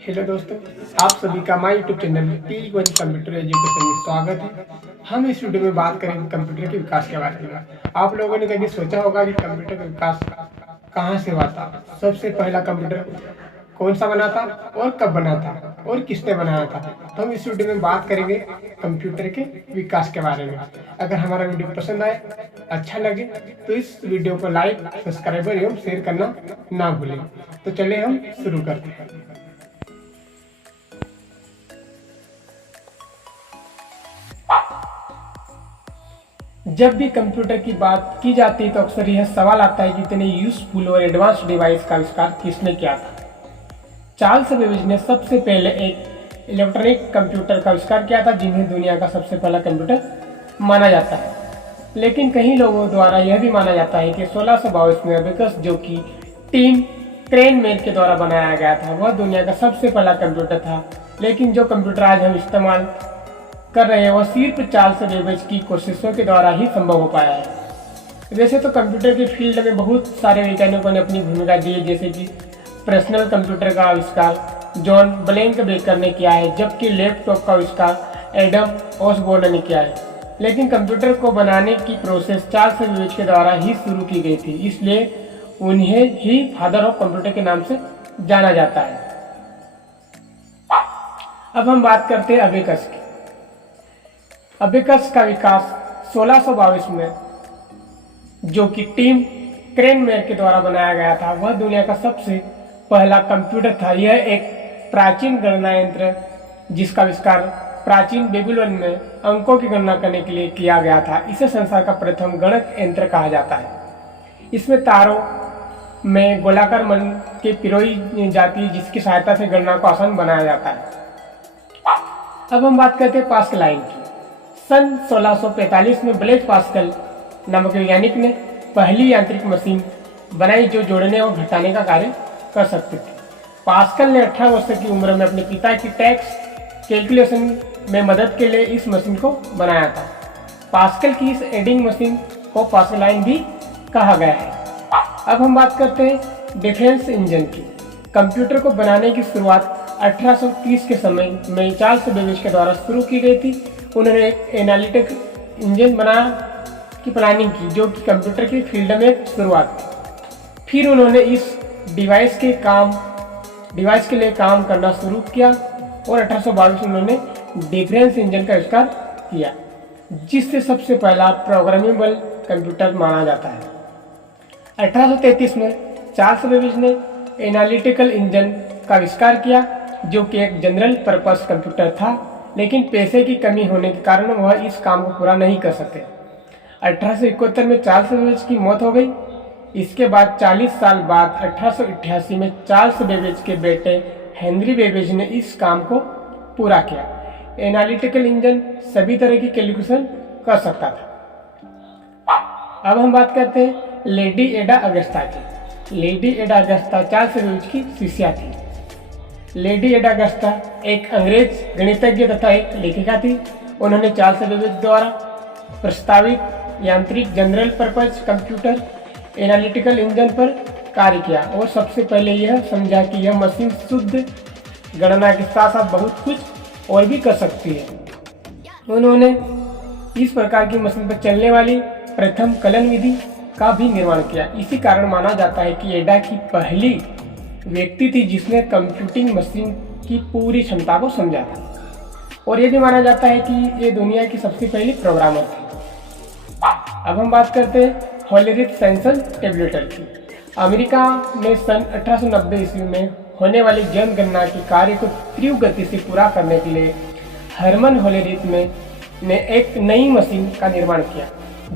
Hello दोस्तों, आप सभी का my YouTube channel T1 computer education में स्वागत है। हम इस वीडियो में बात करेंगे कंप्यूटर के विकास के बारे में। आप लोगों ने कभी सोचा होगा कि कंप्यूटर का विकास कहाँ से हुआ था? सबसे पहला कंप्यूटर कौन सा बना था और कब बना था और किसने बनाया था? तो हम इस वीडियो में बात करेंगे कंप्यूटर के विकास के बारे में। अगर हमारा वीडियो पसंद आए, अच्छा लगे तो इस वीडियो को लाइक, सब्सक्राइब एवं शेयर करना ना भूलें। तो चलिए हम शुरू करते हैं। जब भी कंप्यूटर की बात की जाती है तो अक्सर यह सवाल आता है कि इतने यूजफुल और एडवांस डिवाइस का आविष्कार किसने किया था। चार्ल्स बेबेज ने सबसे पहले एक इलेक्ट्रॉनिक कंप्यूटर का आविष्कार किया था, जिन्हें दुनिया का सबसे पहला कंप्यूटर माना जाता है। लेकिन कई लोगों द्वारा यह भी माना जाता है कि 1622 में अबेकस, जो कि टिम क्रेनमेन के द्वारा बनाया गया था, वह दुनिया का सबसे पहला कंप्यूटर था। लेकिन जो कंप्यूटर आज हम इस्तेमाल कर रहे हैं वह सिर्फ चार्ल्स बेबेज की कोशिशों के द्वारा ही संभव हो पाया है। वैसे तो कंप्यूटर के फील्ड में बहुत सारे वैज्ञानिकों ने अपनी भूमिका दी है, जैसे कि पर्सनल कंप्यूटर का आविष्कार जॉन ब्लैंक बेकर ने किया है, जबकि लैपटॉप का आविष्कार एडम ऑसबोर्न ने किया है। लेकिन कंप्यूटर को बनाने की प्रोसेस चार्ल्स बेबेज के द्वारा ही शुरू की गई थी, इसलिए उन्हें ही फादर ऑफ कंप्यूटर के नाम से जाना जाता है। अब हम बात करते हैं अबेकस की। अबेकस का विकास 1622 में, जो कि टिम क्रेनमेन के द्वारा बनाया गया था, वह दुनिया का सबसे पहला कंप्यूटर था। यह एक प्राचीन गणना यंत्र जिसका आविष्कार प्राचीन बेबीलोन में अंकों की गणना करने के लिए किया गया था। इसे संसार का प्रथम गणक यंत्र कहा जाता है। इसमें तारों में गोलाकार मन के पिरोई जाती है, जिसकी सहायता से गणना को आसान बनाया जाता है। अब हम बात करते हैं पास्कल आयन की। सन 1645 में ब्लेज पास्कल नामक वैज्ञानिक ने पहली यांत्रिक मशीन बनाई जो जोड़ने और घटाने का कार्य कर सकती थी। पास्कल ने 18 वर्ष की उम्र में अपने पिता की टैक्स कैलकुलेशन में मदद के लिए इस मशीन को बनाया था। पास्कल की इस एडिंग मशीन को पास्कल आयन भी कहा गया है। अब हम बात करते हैं डिफेंस इंजन की। कंप्यूटर को बनाने की शुरुआत 1830 के समय में चार्ल्स बेबेज के द्वारा शुरू की गई थी। उन्होंने एक एनालिटिक इंजन बनाया की प्लानिंग की, जो कि कंप्यूटर की फील्ड में शुरुआत थी। फिर उन्होंने इस डिवाइस के लिए काम करना शुरू किया और 1822 में उन्होंने डिफरेंस इंजन का आविष्कार किया, जिससे सबसे पहला प्रोग्रामेबल कंप्यूटर माना जाता है। 1833 में चार्ल्स बेबेज ने एनालिटिकल इंजन का आविष्कार किया, जो कि एक जनरल पर्पस कंप्यूटर था, लेकिन पैसे की कमी होने के कारण वह इस काम को पूरा नहीं कर सके। 1871 में चार्ल्स बेबेज की मौत हो गई। इसके बाद 40 साल बाद 1888 में चार्ल्स बेबेज के बेटे हेनरी बेबेज ने इस काम को पूरा किया। एनालिटिकल इंजन सभी तरह की कैलकुलेशन कर सकता था। अब हम बात करते हैं लेडी एडा अगस्ता की। लेडी एडा अगस्ता चार्ल्स बेबेज की शिष्या थी। लेडी एडा अगस्ता एक अंग्रेज गणितज्ञ तथा एक लेखिका थी। उन्होंने चार्ल्स बेबेज द्वारा प्रस्तावित यांत्रिक general purpose computer analytical engine पर कार्य किया और सबसे पहले यह समझा कि यह मशीन शुद्ध गणना के साथ साथ बहुत कुछ और भी कर सकती है। उन्होंने इस प्रकार की मशीन पर चलने वाली प्रथम कलन विधि का भी निर्माण किया। इसी कारण माना जाता है कि एडा की पहली व्यक्ति थी जिसने कंप्यूटिंग मशीन की पूरी क्षमता को समझा था, और यह भी माना जाता है कि ये दुनिया की सबसे पहली प्रोग्रामर थी। अब हम बात करते हैं होलेरिथ सेंसर टेबलेटर की। अमेरिका में सन 1890 ईस्वी में होने वाली जनगणना के कार्य को तीव्र गति से पूरा करने के लिए हरमन होलेरिथ ने एक नई मशीन का निर्माण किया,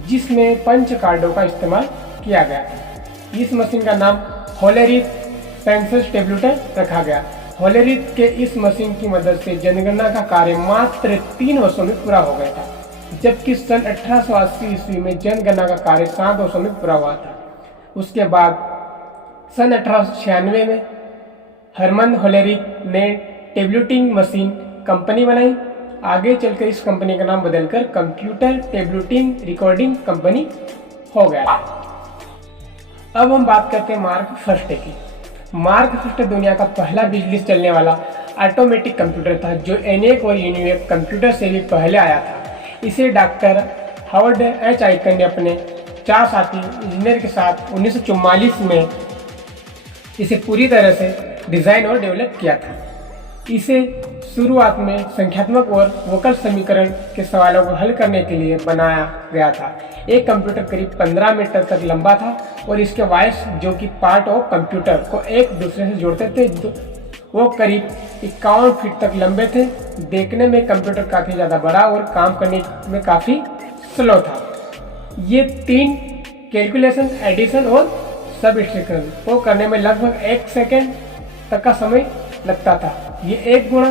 जिसमें पंच कार्डों का इस्तेमाल किया गया था। इस मशीन का नाम होलेरिथ सेंसर टेबलेटर रखा गया। होलेरिथ के इस मशीन की मदद से जनगणना का कार्य मात्र 3 वर्षों में पूरा हो गया था, जबकि सन 1880 ईस्वी में जनगणना का कार्य 7 वर्षों में पूरा हुआ था। उसके बाद सन 1896 में हरमन होलेरिथ ने टेबलेटिंग मशीन कंपनी बनाई। आगे चलकर इस कंपनी का नाम बदलकर कंप्यूटर टेबलेटिंग रिकॉर्डिंग कंपनी हो गया। अब हम बात करते हैं मार्क फर्स्टे की। मार्क फर्स्ट दुनिया का पहला बिजली से चलने वाला ऑटोमेटिक कंप्यूटर था जो एनएक और यूनिवेक कंप्यूटर से भी पहले आया था। इसे डॉक्टर हावर्ड एच आइकन ने अपने 4 साथी इंजीनियर के साथ 1944 में इसे पूरी तरह से डिज़ाइन और डेवलप किया था। इसे शुरुआत में संख्यात्मक और वोकल समीकरण के सवालों को हल करने के लिए बनाया गया था। एक कंप्यूटर करीब 15 मीटर तक लंबा था और इसके वायर्स जो कि पार्ट ऑफ कंप्यूटर को एक दूसरे से जोड़ते थे वो करीब 51 फीट तक लंबे थे। देखने में कंप्यूटर काफ़ी ज़्यादा बड़ा और काम करने में काफ़ी स्लो था। ये 3 कैलकुलेशन, एडिशन और सब्ट्रैक्शन को करने में लगभग 1 सेकेंड तक का समय लगता था। ये एक गुणा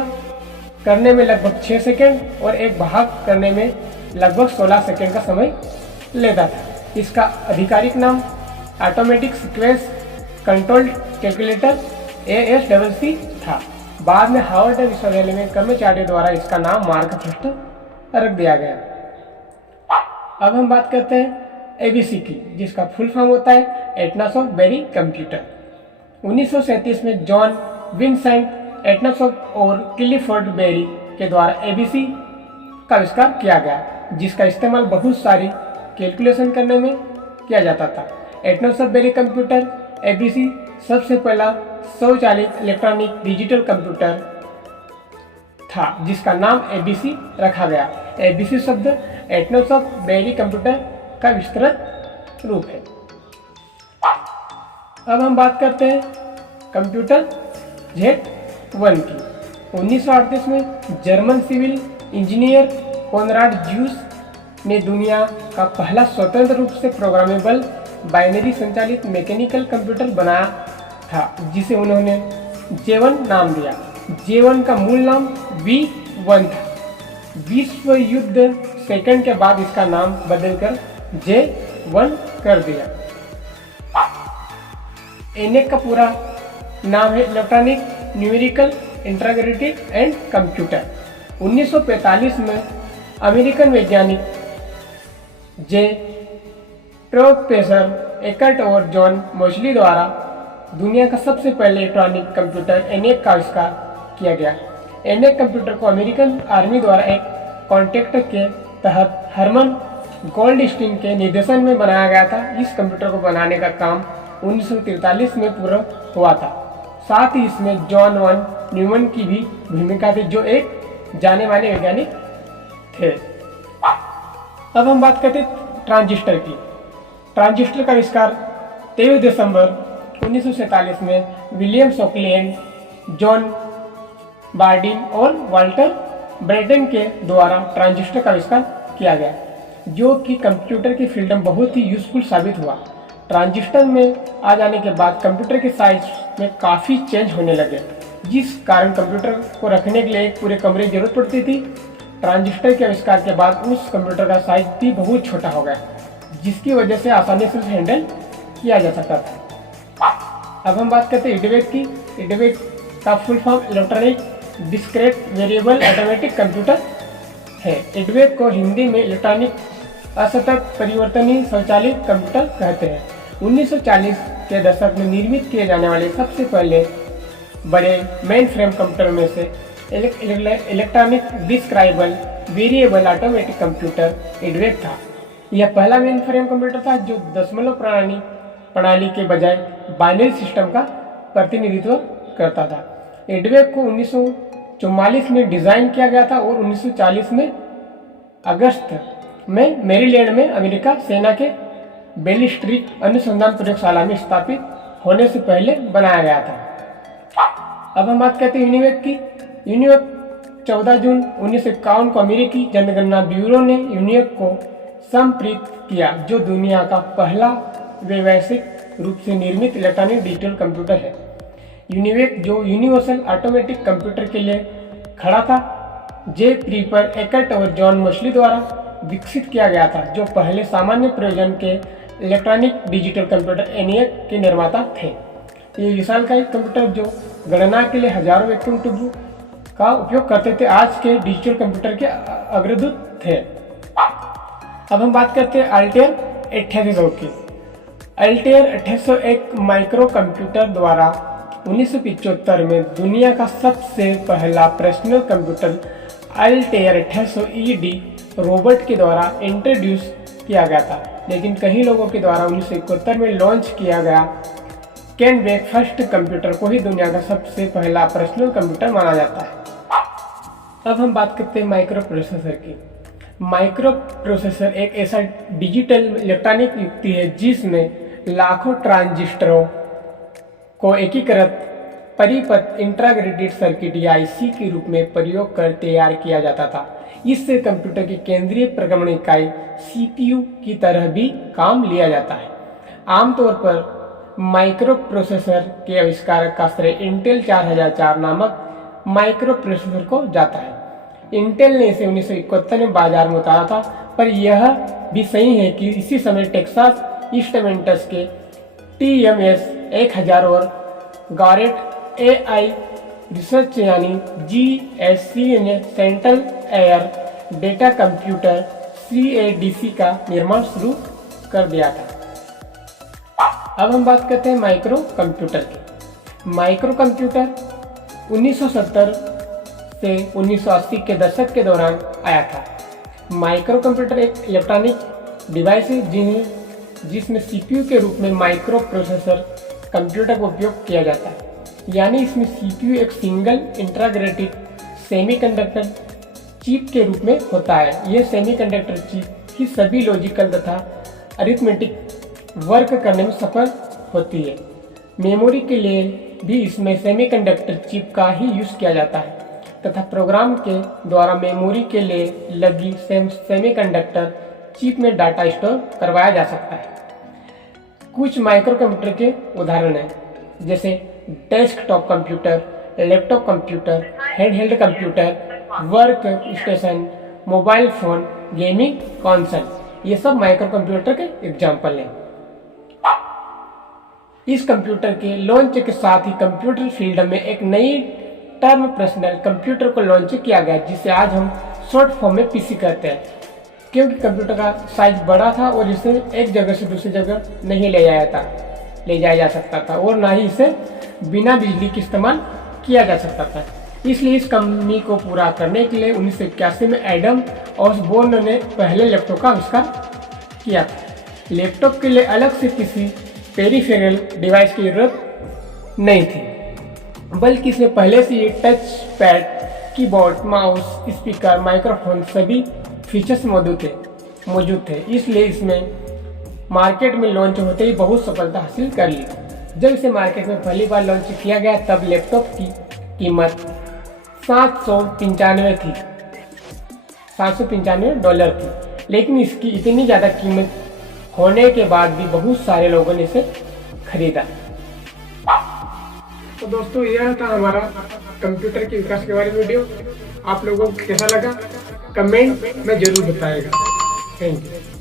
करने में लगभग 6 सेकेंड और एक भाग करने में लगभग 16 सेकेंड का समय लेता था। इसका आधिकारिक नाम automatic sequence controlled calculator ASCC था। बाद में हार्वर्ड विश्वविद्यालय में कर्मचारियों द्वारा इसका नाम मार्क फर्स्ट रख दिया गया। अब हम बात करते हैं ABC की, जिसका फुल फॉर्म होता है एटनासॉफ बेरी कंप्यूटर। 1937 में जॉन विंसेंट एटनासॉफ और क्लिफोर्ड बेरी के द्वारा ABC का आविष्कार किया गया, जिसका इस्तेमाल बहुत सारी कैलकुलेशन करने में किया जाता था। एटनासॉफ बेरी कंप्यूटर ABC सबसे पहला स्वचालित इलेक्ट्रॉनिक डिजिटल कंप्यूटर था, जिसका नाम ABC रखा गया। ABC शब्द एटनासॉफ बेरी कंप्यूटर का विस्तृत रूप है। अब हम बात करते हैं कंप्यूटर Z1 की। 1938 में German civil engineer Konrad Zuse ने दुनिया का पहला स्वतंत्र रूप से प्रोग्रामेबल बाइनरी संचालित मैकेनिकल कंप्यूटर बनाया था, जिसे उन्होंने J1 नाम दिया। J1 का मूल नाम V1 था। विश्व युद्ध सेकंड के बाद इसका नाम बदलकर J1 कर दिया। ENIAC का पूरा नाम है electronic numerical integrated and computer. 1945 में अमेरिकन वैज्ञानिक जे प्रोफेसर एकर्ट और जॉन मोशली द्वारा दुनिया का सबसे पहले इलेक्ट्रॉनिक कंप्यूटर ENIAC का आविष्कार किया गया। ENIAC कंप्यूटर को अमेरिकन आर्मी द्वारा एक कॉन्ट्रैक्ट के तहत हरमन गोल्डस्टीन के निर्देशन में बनाया गया था। इस कंप्यूटर को बनाने का काम 1943 में पूरा हुआ था। साथ ही इसमें जॉन वन न्यूमन की भी भूमिका थी, जो एक जाने माने वैज्ञानिक थे। अब हम बात करते हैं ट्रांजिस्टर की। ट्रांजिस्टर का आविष्कार 23 दिसंबर 1947 में William Shockley and John Bardeen और वाल्टर ब्रैडन के द्वारा ट्रांजिस्टर का आविष्कार किया गया, जो कि कंप्यूटर की फील्ड में बहुत ही यूजफुल साबित हुआ। ट्रांजिस्टर में आ जाने के बाद कंप्यूटर के साइज में काफ़ी चेंज होने लगे, जिस कारण कंप्यूटर को रखने के लिए एक पूरे कमरे की जरूरत पड़ती थी। ट्रांजिस्टर के आविष्कार के बाद उस कंप्यूटर का साइज भी बहुत छोटा हो गया, जिसकी वजह से आसानी से हैंडल किया जा सकता था। अब हम बात करते हैं EDVEC की। EDVEC का full form electronic discrete variable automatic computer है। EDVEC को हिंदी में इलेक्ट्रॉनिक असतत परिवर्तनीय स्वचालित कंप्यूटर कहते हैं। 1940 के दशक में निर्मित किए जाने वाले सबसे पहले बड़े मेन फ्रेम कंप्यूटर में से electronic discrete variable automatic computer EDVEC था। यह पहला मेन फ्रेम कंप्यूटर था जो दशमलव प्रणाली के बजाय बाइनरी सिस्टम का प्रतिनिधित्व करता था। EDVEC को 1944 में डिज़ाइन किया गया था और 1940 में अगस्त में मैरीलैंड में अमेरिका सेना के बैलिस्टिक अनुसंधान प्रयोगशाला में स्थापित होने से पहले बनाया गया था। अब हम बात करते हैं यूनिवेक की। यूनिवेक 14 जून 1951 को अमेरिकी जनगणना ब्यूरो ने यूनिवेक को संप्रीत किया, जो दुनिया का पहला व्यावसायिक रूप से निर्मित इलेक्ट्रॉनिक डिजिटल कंप्यूटर है। यूनिवेक जो यूनिवर्सल ऑटोमेटिक कंप्यूटर के लिए खड़ा था, जे प्रीपर एकर्ट और जॉन मोशली द्वारा विकसित किया गया था, जो पहले सामान्य प्रयोजन के इलेक्ट्रॉनिक डिजिटल कंप्यूटर ENIAC के निर्माता थे। ये विशालकाय कंप्यूटर जो गणना के लिए हजारों वैक्यूम ट्यूब का उपयोग करते थे, आज के डिजिटल कंप्यूटर के अग्रदूत थे। अब हम बात करते हैं अल्टेयर 2800 की। अल्टेयर 2800 एक माइक्रो कंप्यूटर द्वारा 1975 में दुनिया का सबसे पहला पर्सनल कंप्यूटर अल्टेयर 600 रोबोट के द्वारा इंट्रोड्यूस किया गया था, लेकिन कई लोगों के द्वारा 1971 में लॉन्च किया गया कैनवेक फर्स्ट कंप्यूटर को ही दुनिया का सबसे पहला पर्सनल कंप्यूटर माना जाता है। अब हम बात करते हैं माइक्रो प्रोसेसर की। माइक्रो प्रोसेसर एक ऐसा डिजिटल इलेक्ट्रॉनिक युक्ति है जिसमें लाखों ट्रांजिस्टरों को एकीकृत परिपथ इंटीग्रेटेड सर्किट या आईसी के रूप में प्रयोग कर तैयार किया जाता था। इससे कंप्यूटर की केंद्रीय प्रक्रमण इकाई सीपीयू की तरह भी काम लिया जाता है। आमतौर पर माइक्रो प्रोसेसर के आविष्कारक का श्रेय इंटेल 4004 नामक माइक्रो प्रोसेसर को जाता है। इंटेल ने इसे 1971 में बाजार में उतारा था, पर यह भी सही है कि इसी समय टेक्सास इंस्ट्रूमेंट्स के TMS 1000 और गारेट AI रिसर्च यानी GSC ने central air data computer CADC का निर्माण शुरू कर दिया था। अब हम बात करते हैं माइक्रो कंप्यूटर की। माइक्रो कंप्यूटर 1970 से 1980 के दशक के दौरान आया था। माइक्रो कंप्यूटर एक इलेक्ट्रॉनिक डिवाइस है जिसमें CPU के रूप में माइक्रो प्रोसेसर कंप्यूटर का उपयोग किया जाता है, यानी इसमें CPU एक सिंगल इंटीग्रेटेड सेमीकंडक्टर चिप के रूप में होता है। यह सेमीकंडक्टर चिप ही सभी लॉजिकल तथा अरिथमेटिक वर्क करने में सफल होती है। मेमोरी के लिए भी इसमें सेमीकंडक्टर चिप का ही यूज़ किया जाता है तथा प्रोग्राम के द्वारा मेमोरी के लिए लगी सेमीकंडक्टर चिप में डाटा स्टोर करवाया जा सकता है। कुछ माइक्रो कंप्यूटर के उदाहरण हैं, जैसे desktop computer, laptop computer, handheld computer, work station, mobile phone, gaming console, ये सब माइक्रो कंप्यूटर के एग्जाम्पल हैं। इस कंप्यूटर के लॉन्च के साथ ही कंप्यूटर फील्ड में एक नई टर्म पर्सनल कंप्यूटर को लॉन्च किया गया, जिसे आज हम शॉर्ट फॉर्म में PC कहते हैं, क्योंकि कंप्यूटर का साइज बड़ा था और इसे एक जगह से दूसरी जगह नहीं ले जाया जा सकता था और ना ही इसे बिना बिजली के इस्तेमाल किया जा सकता था। इसलिए इस कमी को पूरा करने के लिए 1981 में एडम ऑसबोर्न ने पहले लैपटॉप का आविष्कार किया था। लैपटॉप के लिए अलग से किसी पेरिफेरल डिवाइस की जरूरत नहीं थी, बल्कि इसमें पहले से ही touch pad, keyboard, mouse, speaker, microphone सभी फीचर्स मौजूद थे। इसलिए इसमें मार्केट में लॉन्च होते ही बहुत सफलता हासिल कर ली। जब इसे मार्केट में पहली बार लॉन्च किया गया तब लैपटॉप की कीमत $795 थी, लेकिन इसकी इतनी ज़्यादा कीमत होने के बाद भी बहुत सारे लोगों ने इसे खरीदा। तो दोस्तों, यह था हमारा कंप्यूटर के विकास के बारे में वीडियो। आप लोगों को कैसा लगा कमेंट में जरूर बताएगा। Thank you.